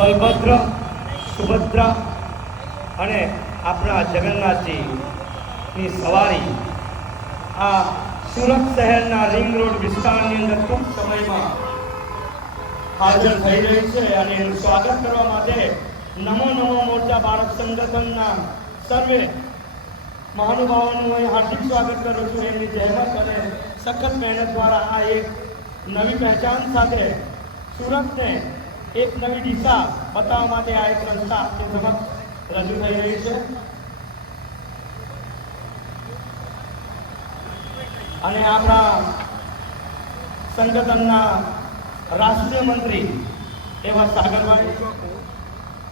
બલભદ્ર, સુભદ્રા અને આપણા જગન્નાથજીની સવારી આ સુરત શહેરના રિંગ રોડ વિસ્તારની અંદર ટૂંક સમયમાં હાજર થઈ રહી છે અને એનું સ્વાગત કરવા માટે નમો નમો મોરચા ભારત સંગઠનના સર્વે મહાનુભાવોનું હું હાર્દિક સ્વાગત કરું છું. એમની જહેમત અને સખત મહેનત દ્વારા આ એક નવી પહેચાન સાથે સુરતને એક નવી દિશા બતાવવા માટે આ એક સંસ્થા આપની સમક્ષ રજૂ થઈ રહી છે. અને આપણા સંગઠનના રાષ્ટ્રીય મંત્રી એવા સાગરભાઈ,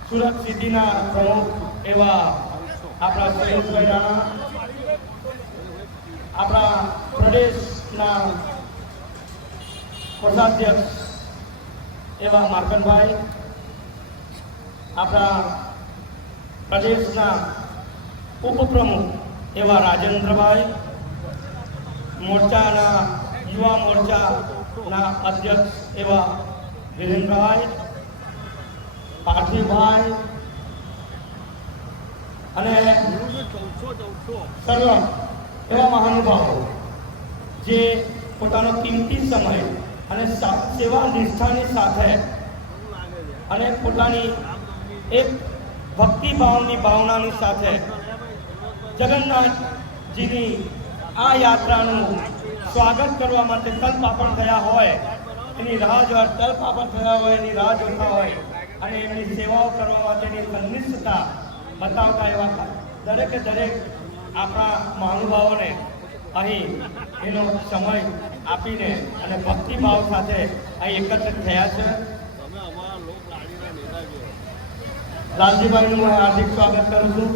સુરત સિટીના પ્રમુખ એવા આપણા સુરેશભાઈ રાણા, આપણા પ્રદેશના કોષાધ્યક્ષ એવા માર્કનભાઈ, આપણા પ્રદેશના ઉપપ્રમુખ એવા રાજેન્દ્રભાઈ, મોરચાના યુવા મોરચાના અધ્યક્ષ એવા વિરેન્દ્રભાઈ, પાર્થિવભાઈ અને સર્વ એવા મહાનુભાવો જે પોતાનો કિંમતી સમય અને સેવા નિષ્ઠાની સાથે અને પોતાની એક ભક્તિભાવની ભાવનાની સાથે જગન્નાથજીની આ યાત્રાનું સ્વાગત કરવા માટે તલપાપડ થયા હોય, એની રાહ તલપાપડ થયા હોય, એની રાહ જોતા હોય અને એમની સેવાઓ કરવા માટેની સંનિષ્ઠતા બતાવતા એવા દરેકે દરેક આપણા મહાનુભાવોને અહીં એનો સમય આપીને અને ભક્તિભાવ સાથે અહીં એકત્રિત થયા છે. લાલજીભાઈનું હું હાર્દિક સ્વાગત કરું છું.